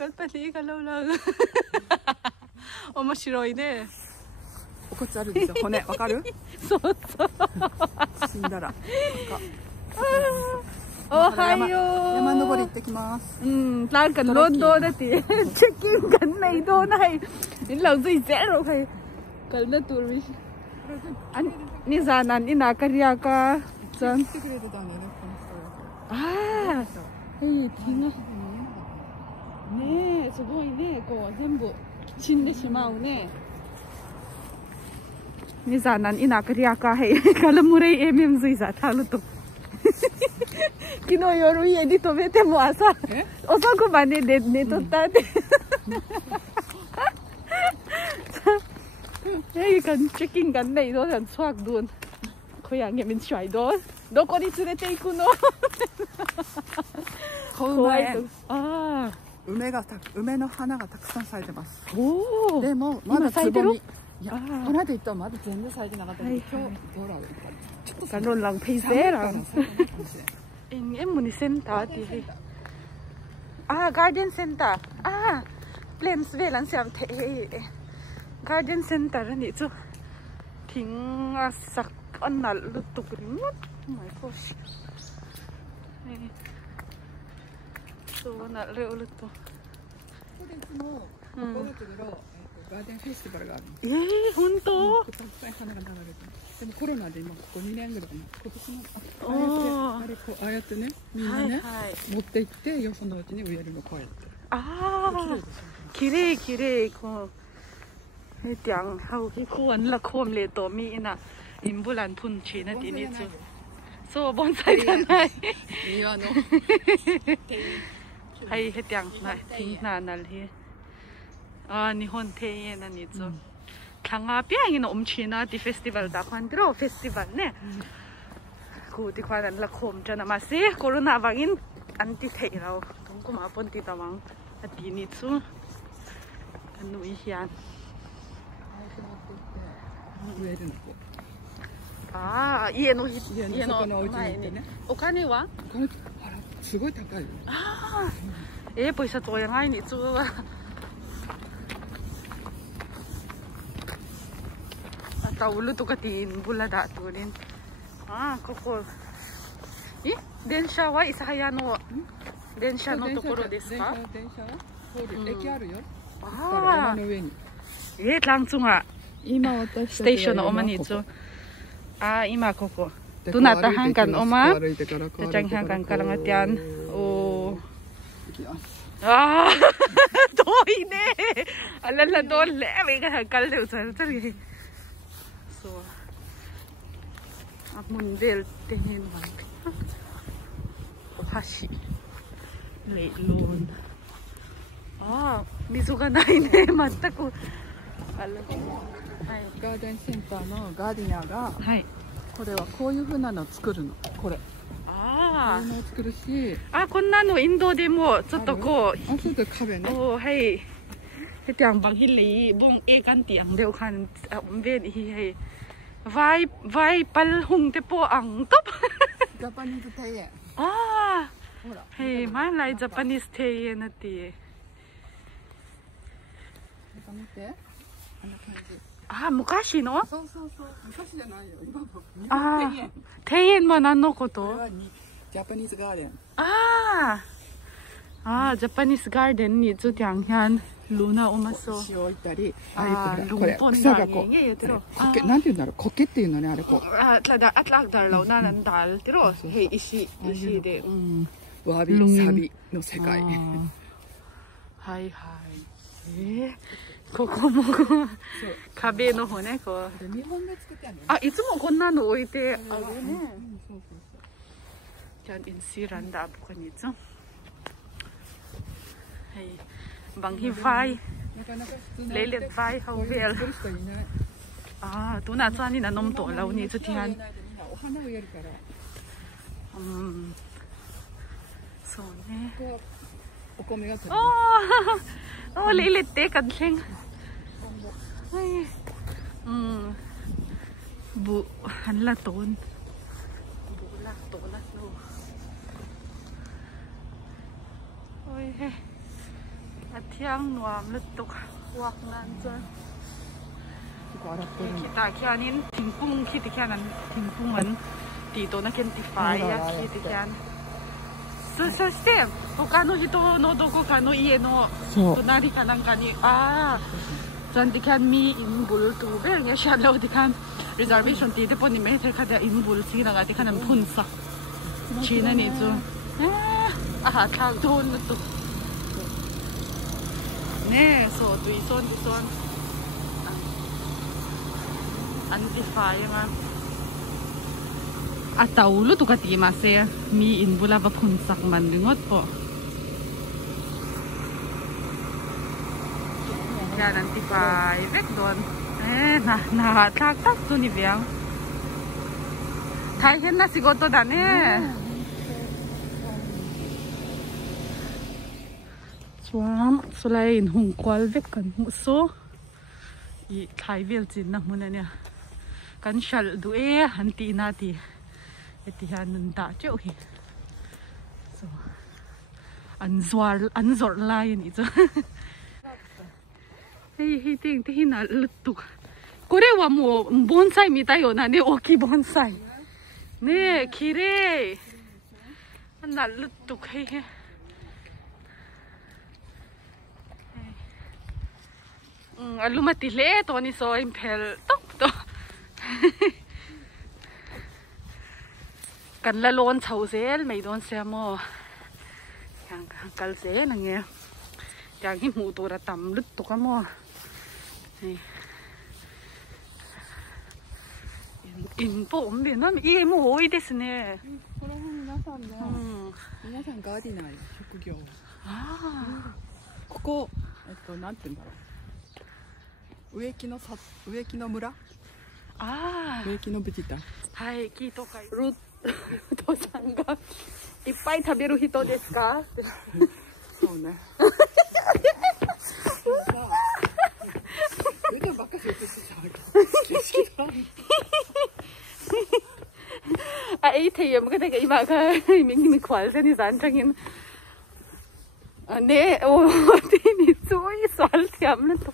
กันไปนี้กันแล้ว面白いね。お骨あるでしょ、骨わかる？そうそう。死んだら。おはよう。山登り行ってきます。đang cần London đó thì check in gần này đô này. Đến lần gì dễ rồi phải. Cần nó tourist. Anh ni ra nan ina kariya ka. Chan. À. Hey, ねえ、すごいね、こう全部死んでしまうね。นี่จานั้นอินักเรียกให้กัลมุเรย์มีมซุยซาทาลุตุ昨日夜家に泊めても朝遅くまで寝とったってhey kan checkingกันในโดนสวกดูนเขาอยากเห็นเป็นช่วยโดนどこに連れて行くの怖いああ梅の花がたくさん咲いてます。おお。でもまだつぼみ。いや、この間行ったらまだ全然咲いてなかったけど、今日どうだろう。ちょっとกันโดนลังเพย์เซ่ละเอ็มมูนิเซ็นต์ที่การ์เดนเซ็นเตอร์เพลนส์เวลันเซียมเทการ์เดนเซ็นเตอร์นี่จู่ทิ้งสักอันนั้นลุตุกริมดไม่ก็ชิそうなるうると。ここでいつも5月頃ガーデンフェスティバルがある。本当？たくさん花が流れてる。でもコロナで今ここ2年ぐらい今年のああやってねみんなね持って行ってよそのうちに植えるのこうやって。ああ。綺麗綺麗こうへてんเฮาที่ควรละโคมเลยตัวมีน่ะอิมบุลันพุนชีนะทีนี้จู่そう盆栽じゃない。庭の。はいへてんなทิ้งนานั่นที่日本庭園なにจู่ครั้งอาเปียงอินอมชีนะที่เฟสติวัลดาควันที่เราเฟสติวัลเนี่ยกูที่ควันนั้นละโคมจะนำมาสิโควิดบางอินอันที่เทเราต้องกูมาปนที่ตะวังอาทิตย์นี้จู่กันหนุ่ยเฮียน植えるの。家の前にね。お金は？すごい高いよ。pesa to yang ini tuh. Atau lu tuh katin bula dah tuh rin. Koko. 電車は諫早の電車のところですか？電車は駅あるよ。山の上に。langsung今私ステーションのおまにつ。今ここ。どなたhangkan oma? Jajang hangkan kalangatian. Oh. 遠いね。あららどれみがhangkalでusar tadi. So. Mundel tehin bang. 橋レイロン水がないね全くガーデンセンターのガーディナーが、これはこういう風なのを作るのこれこういうのを作るしこんなのインドでもちょっとこうそうです壁ねให้เตียงบางฮิลีบงกันเตียงเดียวกันเวนให้ไว้ปัลหุงเตโปอังตบジャパニーズ庭園前来ジャパニーズ庭園なって見て昔のそう昔じゃないよ今も庭園は何のことこれはジャパニーズガーデンジャパニーズガーデンにつてんやんルナおまそう塩置いたりこれ草がこうなんていうんだろう苔っていうのねあれこうเราหน้านั้นดาลที่เราเฮอิชิでわびさびの世界ここも壁の方ねこう日本で作ってあるのいつもこんなの置いてあるねじゃあインシランダbukan ituบางทีไฟเล็กๆไฟเขาเวลตัวน่าจะนี่นะนมตัวเรานี่จะที่นั่นそうねお米がเล็กๆกันเช่งบุหันละต้นบุละต้นละโอ้ย Tiang nuam lutuk wak nan zon. Kita kianin tingpung kita kianan tingpungan dito na kentify ya kita kian. Soして他の人のどこかの家の隣かなんかにdann die kann mi in Bull tube ya shallow die kann reservation die po ni meter kada in Bull sina ga die kann punsa China ni zo tag don to ne so du son antify ma ataulo to kati mase mi in Bull ba punsak man ringot po antify vek don na tak to ni biang 다이겐 나 시고토 다네 swam sulain hung kwal vek kan muso I thai vel chin na mun ania kan shal du hanti na ti etihan nun ta cheu hi so anzor lai ni cho hey ting te hina lutuk kore wa mo bonsai mi ta yo na ne oki bonsai ne kire na lutuk he alumati le to ni so impel tok to kan la lon chau zel mai don se mo yang kal se na nge yang hi mu to ra tam lut to ka mo in po ombe na i mo oi desu ne この皆さんね皆さんガーディナー職業ここなんて言うんだろう植木の村植木のブジタはい木とかルトさんがいっぱい食べる人ですかそうね上でばっかり言って景色だấy thì một cái này cái mà cái mình khoái ra đi dán cho nhìn nè ô thì mình suy xoắn thiểm lên tụ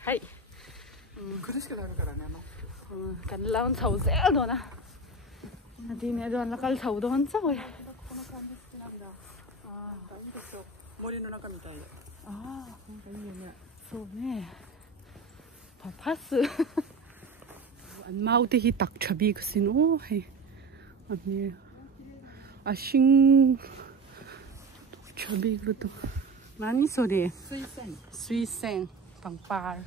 hay cần lao sầu dễ rồi nè thì mẹ đoàn là cần sầu đón sao rồiそうねパスmau thì tắc chubby cái xin ô hay anh nhỉ xin chubby cái đó nani số đi suy sen bằng par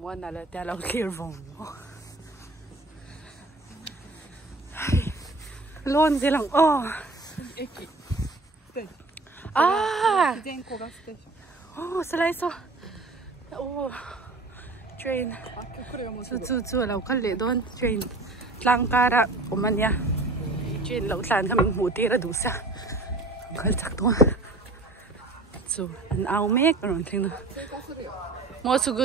muốn là để lao clear vòng luôn gì lòng ô ô slice ô train chu lo kal le don train tlangkara omania train lo tlan kami muti ra dusa kal chak to chu an au mek ron thing na mo sugu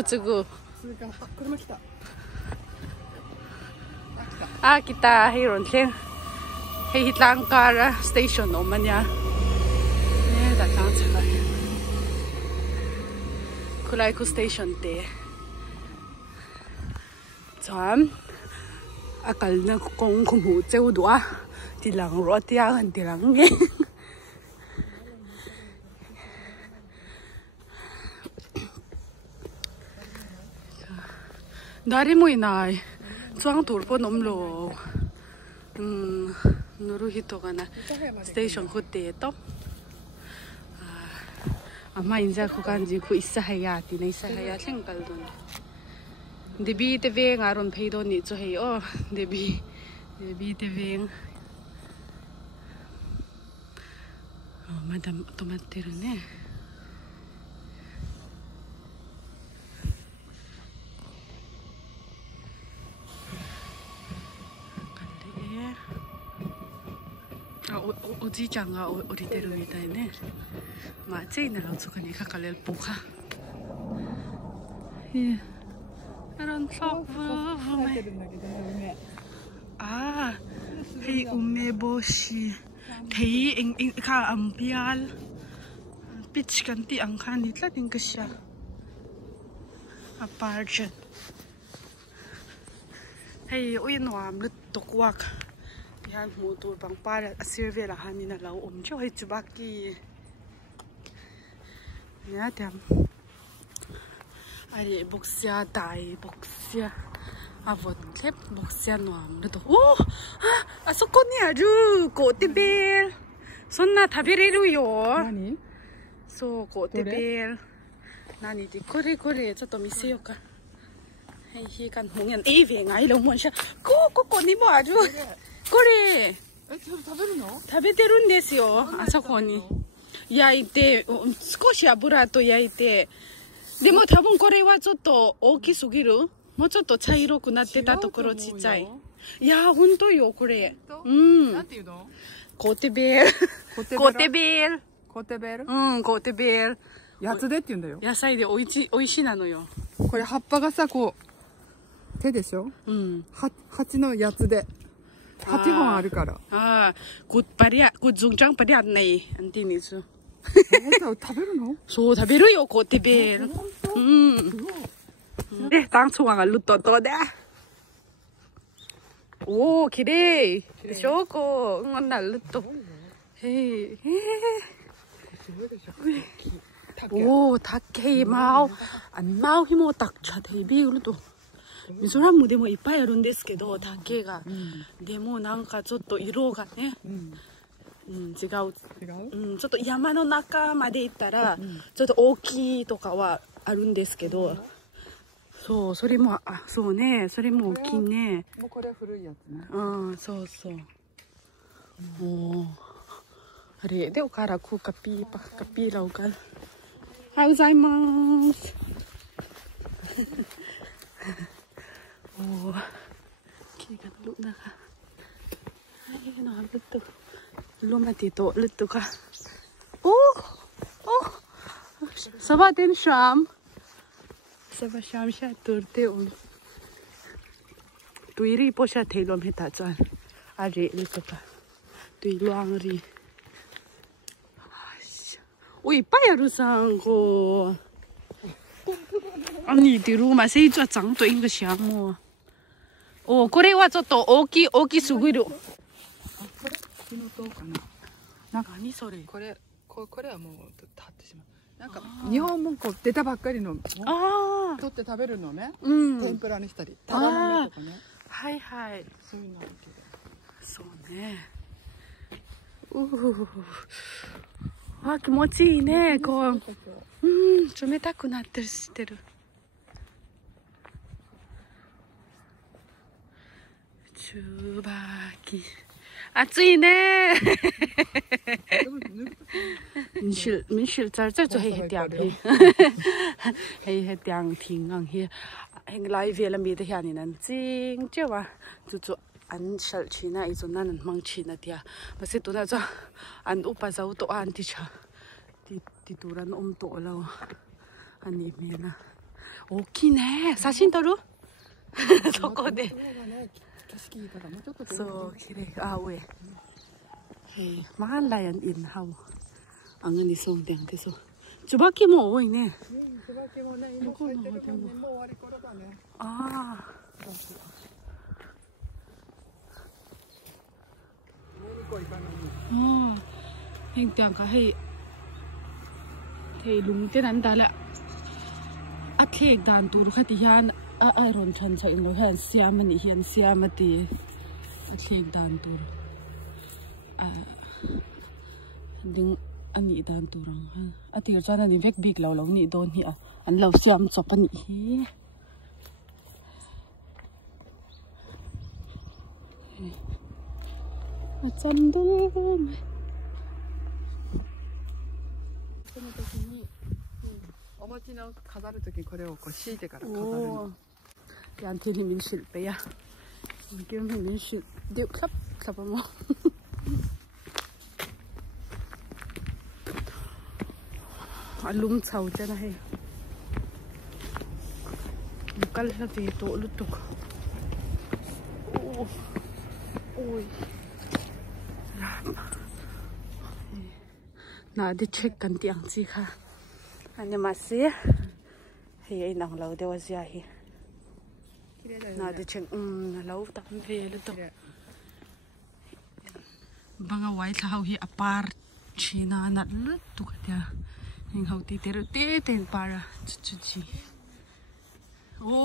kita hi ron thing hi tlangkara station omania ne da tang chaka kulai ku station te cham akal na kong khumu cheu dua tilang ro tia han tilang nge dari moi nai chuang tur po nom lo noru hito kana station khote to ama inja khu kanji khu isa haya ti nei sa haya thengkal don debi te veng aron pheido ni chu hei o debi te veng madam tomater ne oji chang ga oriteru mitai ne ma chei na lo chukani kha kalel pukha 이런 섭부 hey umeboshi thấy anh khá âm bial pitch kan ti ang khan nitla ding ka siya apartment hey oi nuam lut tokwak yan mu tur bang para asirve la hanin na law cho hey chubaki ya tam ari boxia dai boxia avot klep boxia nuam lut oh asoko ni aju ko tibel sonna tabereruyo naniそうこうてべる何でこれちょっと見せようかはいひかんほんやんえいべがいろもんしゃここにもあるこれ食べるの？食べてるんですよあそこに焼いて少し油と焼いてでも多分これはちょっと大きすぎるもうちょっと茶色くなってたところちっちゃいいやほんとよこれうんなんていうの？こうてべるこうてべるコテベル？うん、コテベル。やつでって言うんだよ。野菜でおいしいなのよ。これ葉っぱがさ、こう、手でしょ？うん。鉢のやつで。8本あるから。ああ、goodパリア、good 중장パリアね。安定にす。食べるの？そう、食べるよ、コテベル。うん。で、当初はルットとで。おー、きれい。でしょ、こう、なルット。嘿，오, 닭게 마오, 안 마오 힘오 딱 데뷔를ミゾラムでもいっぱいあるんですけど、竹が、でもなんかちょっと色がね、違う、ちょっと山の中まで行ったら、ちょっと大きいとかはあるんですけど、そう、それも、そうね、それも大きいね。もうこれは古いやつね。そうそう。おあれでおからこうカピーラオか。おはようございます。おお、きれいなルナが。はい、なルト、ルマティとルトか。お、sabah din sham sha turte un. Tuiri po siya telom hita dyan. Ari luto ka. Tui luang ri. Ui, payaru san ko. Ani diru ma sei jwa zang to inga xiamu. Oh, これはちょっと大きすぎる。これ火の塔かな。何それ？これはもう立ってしまう。なんか日本もこう出たばっかりの取って食べるのね。天ぷらにしたり、タラの芽とかね。はいはい。そういうのあるけど。そうね。あ、気持ちいいね。こう、冷たくなってるしてる。チューバキ。暑いね。mình sẽ chơi cho hay tiếng hi, hay tiếng tiếng ngang hi, hay lại về làm gì thế này nên chính chứ mà, chú anh sẽ chỉ na ít nên mang chỉ na dia, mà sẽ tụi nó cho anh upa giàu to anh thì cha, thì tụi nó to lâu, anh đi miền na, ok nè, 사진撮る? 저거네. So, kire, 왜? Hey, mahal la yan in how. Ang ani song deng teso. Tsubaki mo多いね. tsubaki moね、今咲いてるのね、もう終わり頃だね。ああ。hình tượng cả hay lúng tên anh ta là ắt khi đàn tu khách thì hiền ron chân chạy nó hiền xiêm mình hiền xiêm mà thì ắt khi đàn tu đừng anh nhị đàn tu rồi ắt thì cho nên việc big lâu lâu nhị đồn nhỉ anh lâu xiêm chọc anh nhị chân đúngその時に、お餅の飾る時にこれをこう敷いてから飾るの。ያንทีนี้มันชิลไปอ่ะมันกินมันชิลเดี๋ยวครับมั้งอารมณ์เศร้าจะได้มันก็เลยตีโตลุตุกโอ้ย น่าได้เช็คกันที่อังจีค่ะอันนี้มาสิเฮ้ยนังเราเดี๋ยวว่าจะให้น่าได้เช็คเราตั้งเวลตัวบางวันเขาเฮียอพาร์ตชีน่านัดลุตุกันเดียยังเขาตีเตอร์เต้นปาระจุดจีโอ้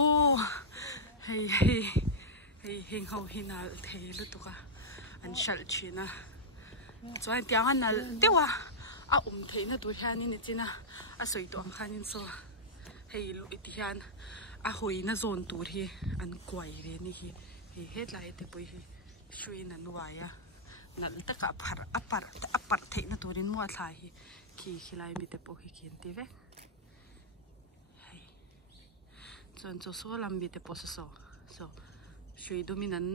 เฮ้ยเขาเห็นน่าเทลุตุกันอันชัลชีน่าส่วนที่อันนั้นเดี๋ยวว่าเทน่าตัวแค่นี้นี่จีน่าสวยตัวข้านี่soเฮ้ยลูกที่อันหอยน่าโซนตัวที่อันกวยเรื่องนี้เฮ็ดไรแต่ไปช่วยนั่นไว้นั่นแต่กับอัปปาร์เทน่าตัวนี้มัวทายขี้ไรมีแต่พวกขี้เกียจที่เว้ยส่วนโซ่ลำมีแต่พวกโซ่ช่วยดูมีนั้น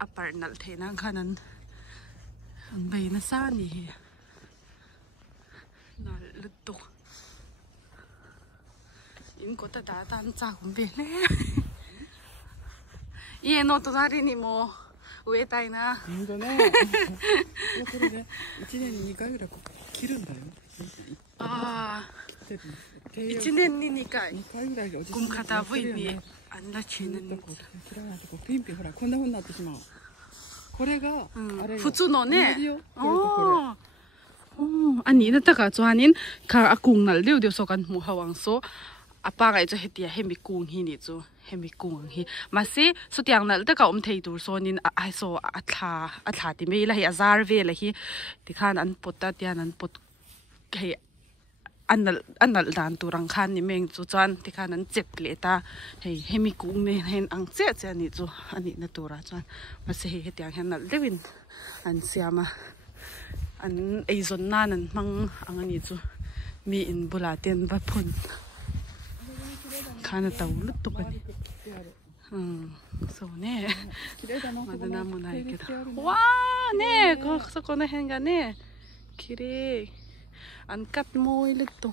อัปปาร์นั่นเทน่าข้านั้นอันใบน่าซ่านี่นั่นลุดตุกอินก็ตัดตามจากผมไปเลยโนตัวนั้นนี่โมเวทายนะ本当ねこれね1年に2回ぐらい切るんだよ1年に2回2回ぐらいでおじさんกุมคาตาบุยมีอันละชิ้นนึง切らないとこうピンピンほらこんな風になってしまうこれが普通のねอันนี้นะแต่ก็จวนนี้ข้าอากุงนั่นเดี๋ยวส่งกันหมู่หวังโซอาป้าไงจะเฮ็ดเดียเฮมิกุงฮีนี่จูเฮมิกุงฮีมาสิสุดอย่างนั้นแต่ก็เทดูโซนินไอโซอัฐาที่ไม่ละเฮียซาร์เวละฮีที่ข้านั้นปดตัดยานั้นปดเฮียอันนั้นด่านตัวรังคันนี่เมงจูจวนที่ข้านั้นเจ็บเลยตาเฮมิกุงเนี่ยเห็นอังเจ๊นี่จูอันนี้นะตัวละจวนมาสิเฮ็ดอย่างนั้นเลวินอันเสียมาอันไอซอนนั่นมังอันนี้จูมีอินบุลาเตียนบัดพุ่นข้าน่ะตัวลุดตุกันそうねまだ何もないけどわーねそこの辺がね綺麗อันกัดมวยลุดตุ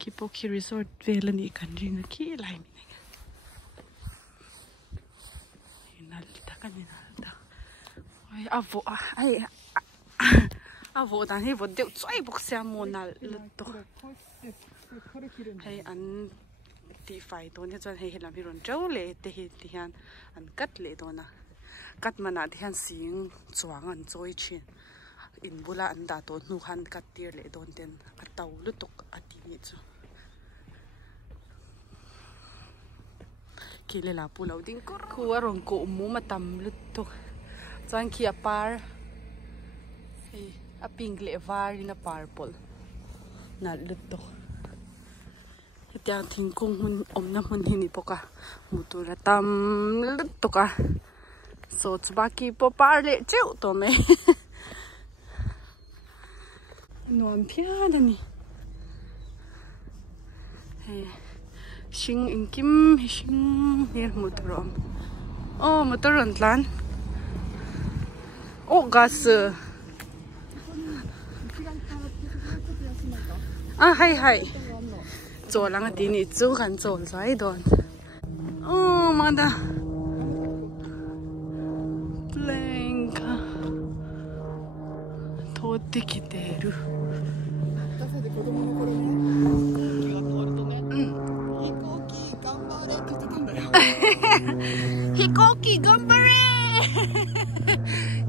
คิปโปคิรีสอร์ทเวลนี่กันจริงนะขี้ไรมีไงนั่นตะกันนี่นั่นตะไอ้อาโวตอนที่วเดี๋ยวช่วยบุกเสียมูนัลลุดตุให้อันตีไฟตัวนี้จนให้เห็นลำพิรุณเจ้าเลยแต่เห็นที่อันกัดเลยตัวน่ะกัดมันที่เสียงสว่างอันโจยเชียนอินบุลาอันดาตัวนูฮันกัดเตียเลยโดนเต็นอัดเตาลุตุกอัดที่นี่จ้ะคิดเลยล่ะปูเราดิ้งก็คือว่ารงกูมูมาตำลุตุกจนขี้ปาร์ปิงเลวารินาปาร์ปอลน่าลุตุกที่ยังทิ้งกุ้งมันน้ำมันหินปกะมุตุระตำลุตุกะโซชบักกี้ปอปาร์เล่เจ้าตัวเมนวลเพี้ยนนี่ชิงอิงกิมชิงเนี่ยมุตุรอมมุตุรันลันกัสให้做两个地你走很走来的，妈的 ，blank， 通ってきてる。飛行機頑張れ！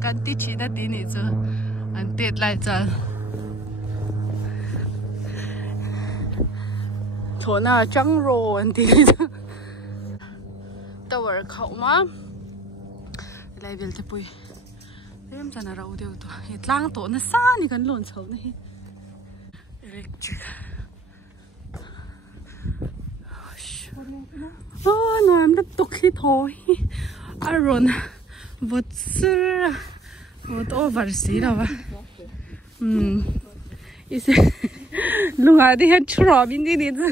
กันติดชีนัดดีนี่จ้ะอันติดไรจ้ะโถน่าจังโรอันที่ตัวเขามาไล่เบลจะปุยเริ่มจะน่าเราเดียวตัวเห็ดล้างตัวน่ะซ่านี่กันหล่นเฉานี่อิเล็กทริกนอนแล้วตกที่ถอยอารมณ์วัดซื้อวัดโอเวอร์ซีแล้ววะอีเสลุงอาดิฮันชอบอินดีนี่จ้ะ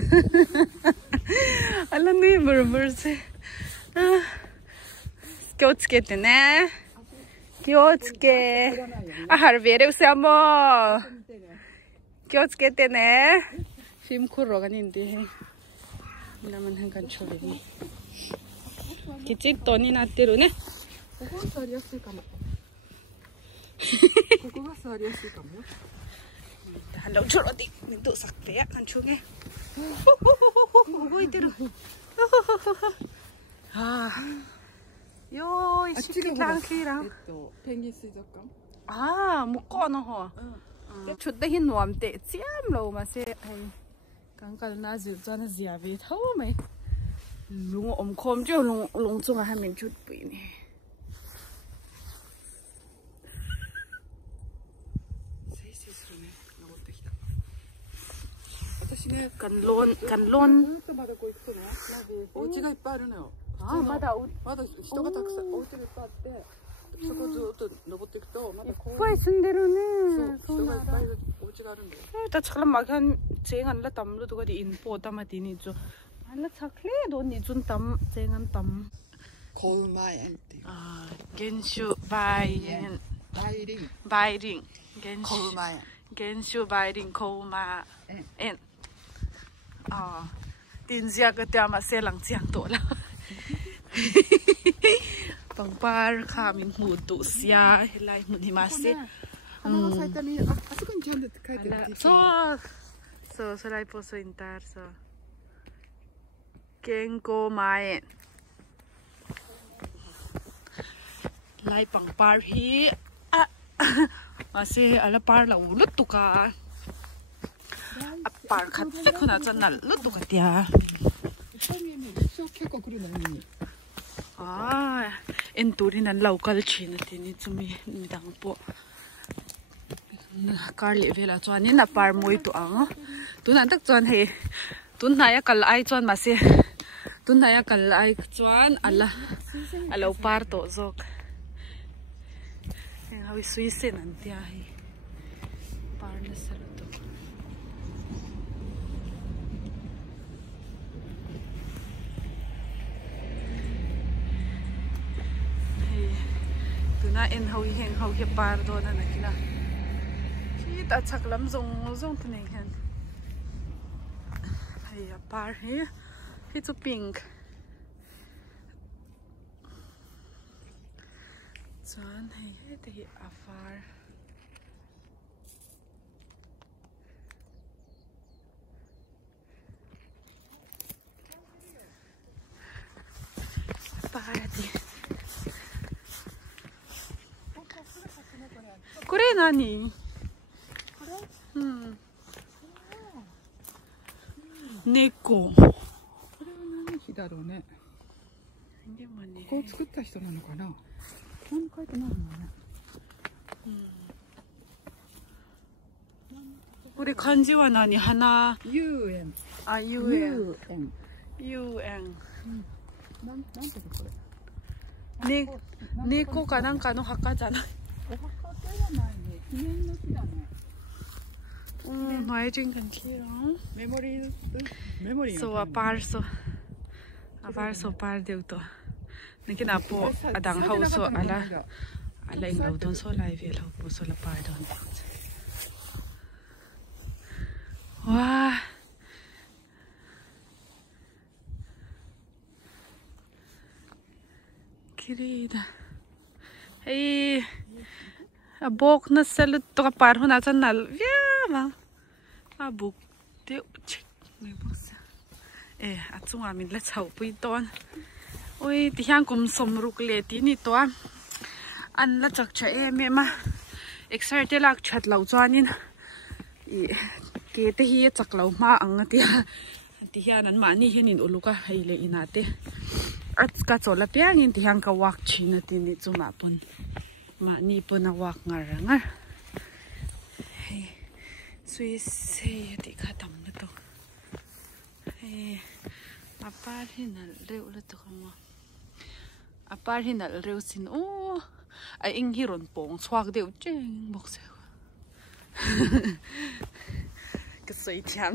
อะไรนี่บร์เบอร์สิ気をつけてね気をつけハルベルセアモ気をつけてねฟิล์มคุโรกันอินดีแล้วมันทั้งกันช่วยนี่กิจิกตัวนี้น่าตื่นねここが座りやすいかもここが座りやすいかもよ한 럭처러디 또 삭대야 한 총에 보이대로 아 요 시키랑키랑 펭귄 수족관 아 먹거나 허 chút đấy nuông tệ xiêm lâu mà sẽ hay càng càng na dịu cho nó dịa về thấu mày lùng ôm khom chứ lùng chung hai mình chút bị nè cần lôn お家がいっぱいあるのよ。あまだ人がたくさんお家がいっぱいあってそこずっと登っていくとまだこう いっぱい住んでるね人がいっぱいいるお家があるんだよ。 다처럼 막한 쟁한 라 담로도 거기 인포 담아디니 좀 알라 착래 돈이 준담 쟁한 담 고우마엔 아 겐슈 바이엔 바이링 겐슈 고우마엔 겐슈 바이링 고우마 엔 아 딘지아 그 때마 셀랑 지앙 도라 방par 카민 무도 시아 헬라이 무니마세 花が咲いたね。あそこにちゃんと書いてる。そうそれポスインターそう健康前ライパンパーヒーあmasih ala par la ulut tu ka par khat se khona chanal lut tu ka tia ah enturin an local chin tini chumi midang po Carly vela chuanin a par moi tu ang tunan tak chuan he tunaya kal ai chuan ma se tunaya kal ai chuan alo par to zok en hawi suisen an tia hi par na sal to tuna en hawi heng haw he par do na nakina ta chak lam zong tne hen hay par hi chu pink chan hay te hi afar parati kore nani猫。これは何日だろうね。でもね。ここを作った人なのかな。何書いてないのね。これ漢字は何？花。遊園。あ、遊園。遊園。なんていうこれ。ね、猫かなんかの墓じゃない。お墓ではないね。記念の日だね。nói trên cần kia đó memory so a par đều to nên cái nào po adang hau so ala in đâu don so lai về lâu po so la par don wow querida hey abok na salut to ka par hona chanal ma abuk te chik me bosa achunga min la chau pui ton oi ti hyang kum som ruk le ti ni to an la chak cha me ma exerte lak chat lo chuanin ke te hi chak lo ma ang ti hian an ma ni hianin uluka heile inate at ka chola piangin ti hyang ka wak china ti ni chuma pun ma ni pun a wak ngar Swiss di khatam na to apar hinal reu la to kamo apar hinal reu sin ai ing hiron pong chhuak deu cheng bok se ka soi thiam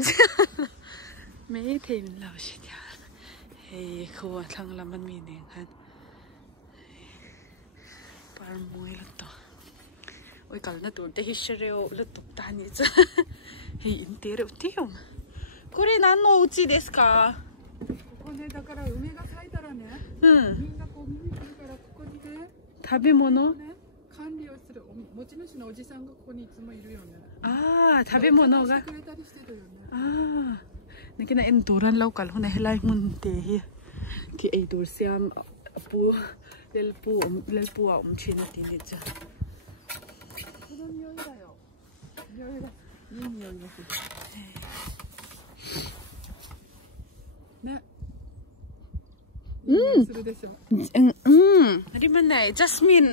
me thein lo shi thia hei khuwa thlang laman mi ne khan par moi la to oi kal na tur te hi shereo la tuk ta ni cha hei in te reu tiong kore nan no uchi desu ka ここねだから梅が咲いたらねみんなこう見に来るからここにね食べ物管理をする持ち主のおじさんがここにいつもいるよね。ああ、食べ物が。ああ、นี่ก็น่าเอ็นดูรันเล่ากันคนไหนให้ไล่มุนเตะที่ไอตัวเสียมปูเล่นปูอ่ะชินตินี่จ้ะね。するでしょ。ริมไหนจัสมิน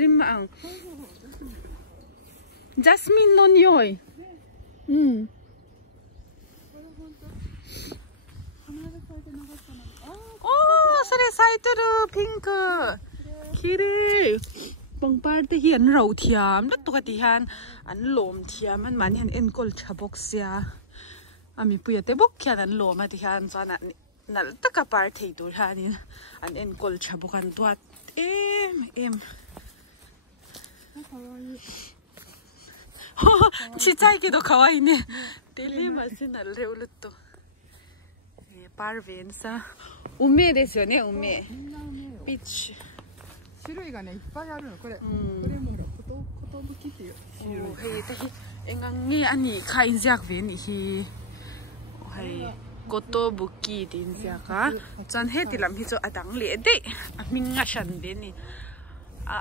ริมอ่างจัสมินนนย่อยโอ้それ咲いてるピンク綺麗บางปาร์ตี้เห็นเราเทียมแล้วตัวที่เห็นอันหลอมเทียมมันเห็นเอ็นกอลชาบกเสียมีปุยเตบกแค่นั้นหลอมมาที่เห็นจอนนั่นตะกับปาร์ตี้ตัวเห็นนี่อันเอ็นกอลชาบกันตัวเอ็มちっちゃいけど可愛いね。テレマシナルレオルト。パーベンさ、梅ですよね、梅。ピーチ。種類がねいっぱいあるのこれ。これもことぶきっていう種類。えがんにあにカインジャーベンにはい。ことぶきでんじゃか。じゃんへてらみぞあたんれで、みんなしゃんべに。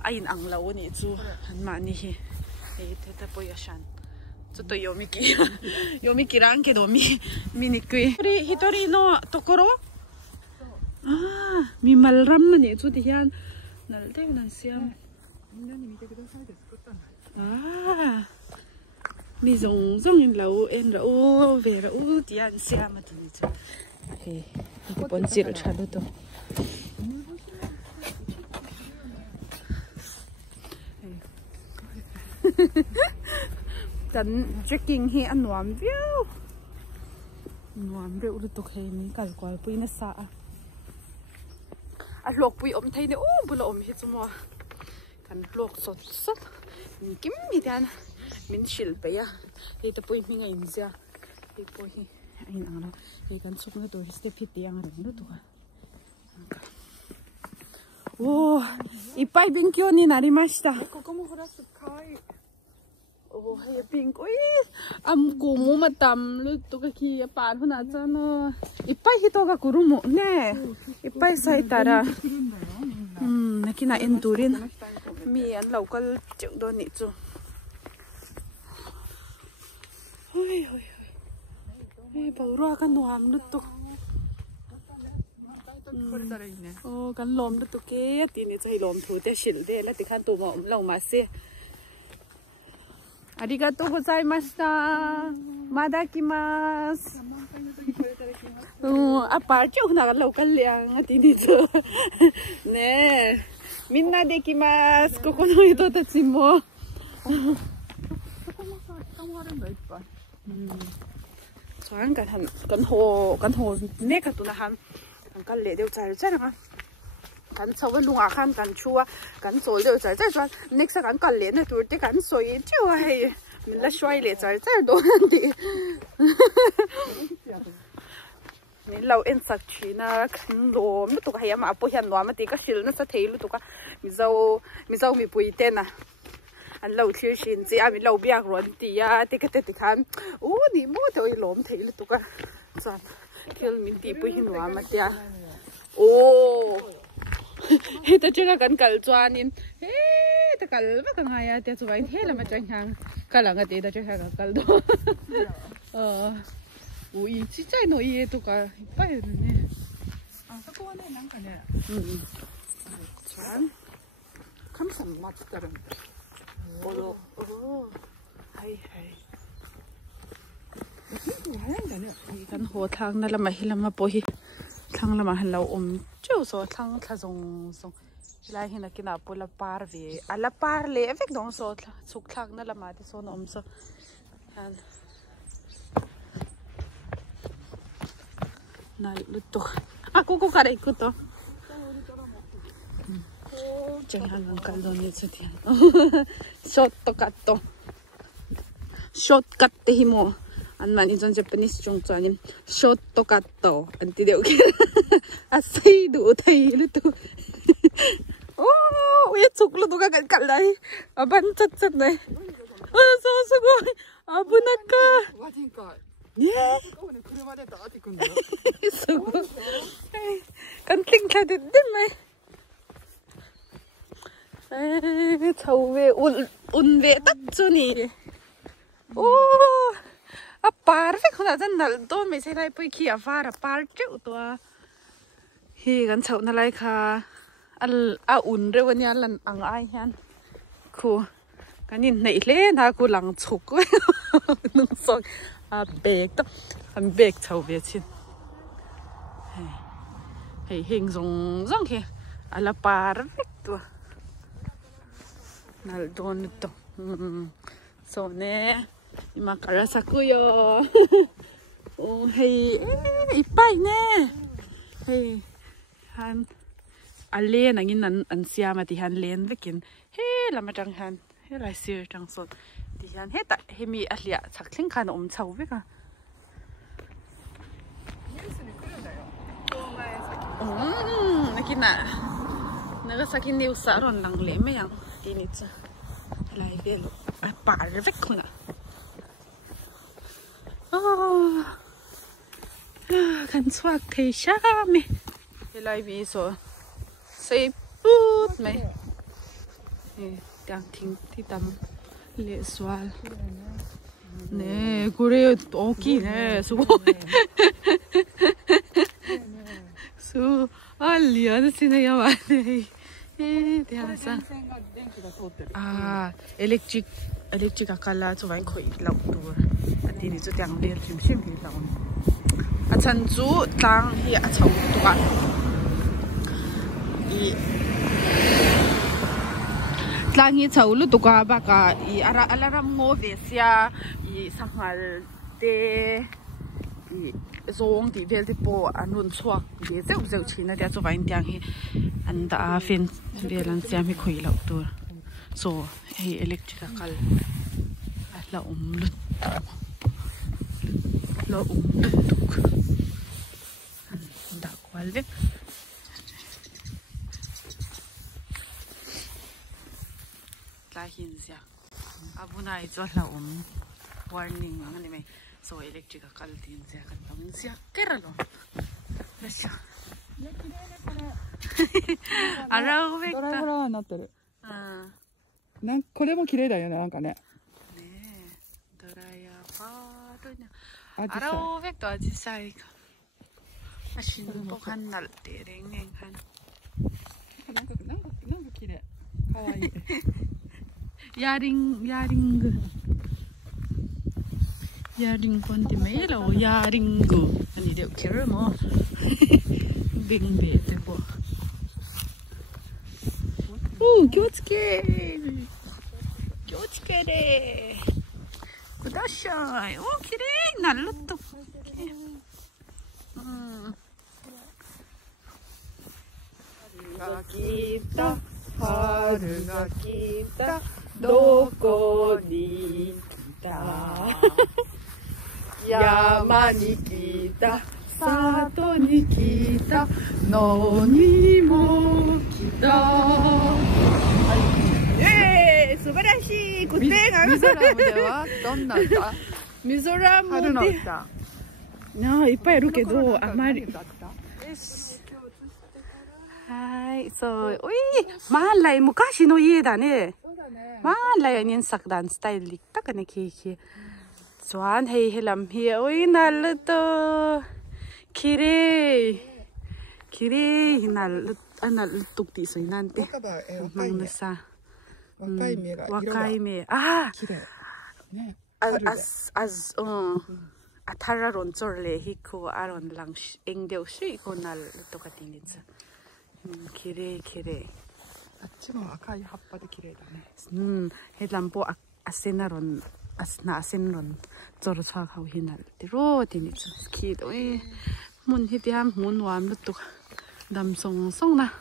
ayin ang lao ni zu mani hi teta po yashanちょっと読み切らんけど見にくい一人のところみまるらんなにzu di yan nal de nan siya みんなに見てくださいで作ったんだmi zong in lao en rau ve rau di yan siya ma di zu he pon sir chalo toกันจะกินให้อันหวานเดียวอุดตุกให้มีกันกว่าปุยน่ะสะหลอกปุยอมไทยเนี่ยโอ้บุละอมเฮ็ดจังวะกันหลอกสดมีกิมมีแต่มินชิลไปอ่ะเฮ็ดปุยมีไงอินเสียเฮ็ดปุยไอ้นั่งแล้วเฮ็ดกันสุกเนี่ยตัวสเต็ปพิธีอย่างนั้นดูตัวโอ้いっぱい勉強になりましたここもほらすかわいいโอ้ยปิงกุ้ยกูมูมาตำลูกตัวกี้ปานพนักจันอีไปที่ตัวกูรู้หมดแน่อีไปใส่ตาระนักกินเอ็นดูรินมีอันเราก็จุดโดนนี่จูเฮ้ยเบารัวกันหวานลูกตัวโอ้กันลมลูกตัวเก๋ตีนี่จะให้ลมถูแต่ฉิลเดแล้วติขันตัวหมอมเรามาเสียありがとうございました。まだ来ます。あ、パーチョーなローカルやん、ティニと。ねえ、みんなで来ます。ここの人たちも。そこもさ、下もあるんだいっぱい。soalnya kan ho ne ka tu na han kan le deu char char nga kan chawa lunga khan kan chua kan chol deu char char chuan next kan le na tur te kan soi chu hei min la shwai le char char do ti min lo en sak china kan lom tu ka yama po hian no ma ti ka sil na sa theilu tu ka mi zau mi pui te naอันเราเชื่อชินจีอามีเราเบียกร้อนตีอ่ะติกติคันโอ้นี่มั่วแต่ว่าล้มถีเลยตุกะจอนเที่ยวมินตีปุยหินวามาเตียโอ้เฮ้แต่เจ้ากันกัลจวนนินเฮ้แต่กัลว่ากันไงอ่ะแต่จวนเฮ้แล้วมาจังหังกัลหลังก็ตีแต่เจ้ากันกัลดูโอ้ยชิใจหน่อยตุกะไปเลยเนี่ยあそこはねなんかねจวน神様待ってるんだโอ้はいกันโหทางนั่นละมาฮิลามาโปฮิทางละมาหันเราเจ้าโซทางทะซงลายเห็นกินอาปุละปาร์วีอาละปาร์เล่เวกดองโซสุกทางนั่นละมาที่โซนโซนั่นลุตุกูการะกุโตじゃあなんかどうについてショットカットショットカットひもあんまりジャパニーズ中途にショットカットあんてで受けあサイドをタイルとおー왜 속로도가 갈갈라이 반짝짝 네 수고이 아부나까 예 수고 깐팅카 됐네 저왜 온왜 딱 주니 오 아 perfect na jan nal to me se lai pui khi avara par chu to hi gan chau na lai kha al a un re wanya lan ang ai hian khu kanin nei le na ku lang chuk nung sok a bek to am bek chau ve chin hei heng zong zong he ala perfect to nal don to so ne 이마카라 사쿠요. 오, 헤이, 이빠이 네. 헤이, 한 알레 나긴 안 시아마디 한 렌베긴 헤 라마장 한 헤라이스 장소 디한 헤다 헤미 알리아 작팅 간 엄차오베가. 나기나. 내가 사긴 뉴스 아론 랑레메양 디니츠. 라이벨로 아 파르펙구나. Kan swag kay siya kami. Hilay biso. Say food may. Đang thính thì tầm lệ xoal. Nè, cô rêu tổ kỳ nè. Su, liền xin này mà. Thế là sao? À, electric akala cho vài khối lọc tour. Thì này cho tiếng liền chim chim thì lọc. À chân chú tăng hi à chậu tour. I tăng hi chậu lu tour ba ka I alarm ngô về xia I sangal te I zong thì về thì po anun chuak về dễ dễ chín là để cho vài tiếng hi anh đã phiền về lần xem hi khối lọc tour. So hi electric akal la lut lo tuk da qualve la hinzia abuna izo la warning ngani me so electric akal tinzia kan tamzia keralo lesha arau vektaドラなってるこれも綺麗だよねなんかね아라오 백도 아지사이가 신복한 날 때 랭랭한なんか綺麗かわいい야링 건데 매일로 야링구 아니 이렇게 뭐 빙베 되고 오 교츠케 교츠케레 구다샤이 오 기레이 날랐다 하루가 깊다 하루가 깊다どこに来た山に来た里に来た野にも来た素晴らしい答えがミゾラムではどんな歌ミゾラムで春の歌いっぱいあるけどあまりはいそうおいmalay昔の家だねmalay anin sakdan style likta ka ne kiki swan hey helam hi oi nal to kire hinal anal tukti so inante mangnasa 若い芽が若い芽あ綺麗ね as atararon chorle hi ko aron lang engdeu shi ko nal to katingin sa kire あっちも赤い葉っぱで綺麗だねhelam po asenaron asna asenron chor chha khau hinal tiro tini ki doi mun hitiam mun wam lutuk dam song na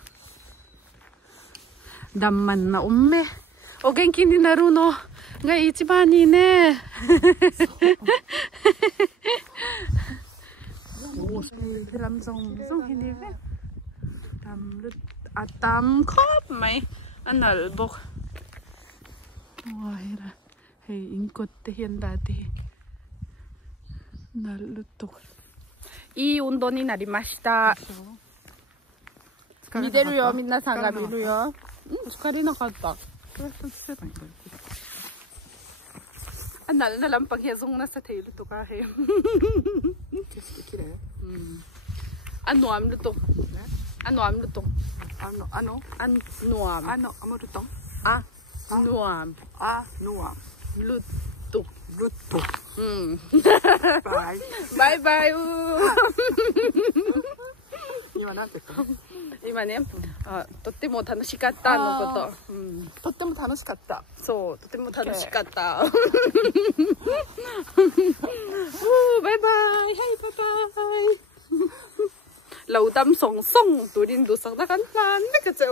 damman na umme o genki ni naruno nga ichibani ne lam song hini ve dam lut atam khop mai Analbok. Wah, hei ingkot te hiendati. Nalutok. 이 운동이 나리마시다. 見てるよ、皆さんが見るよ。疲れなかった。Anal na lang paghezong nasa tayo to kahe. Ano am luto? Ano am luto? Ano? Anuam. Ano luto? Anuam. Nuam. Luto. Luto. Bye. Bye bye. 今なんて言ったの？今ね、とっても楽しかったのこと。とっても楽しかった。そう、とても楽しかった。バイバイ。Hey, bye bye. 流擔送送，對面度送得緊難，咩嘅啫？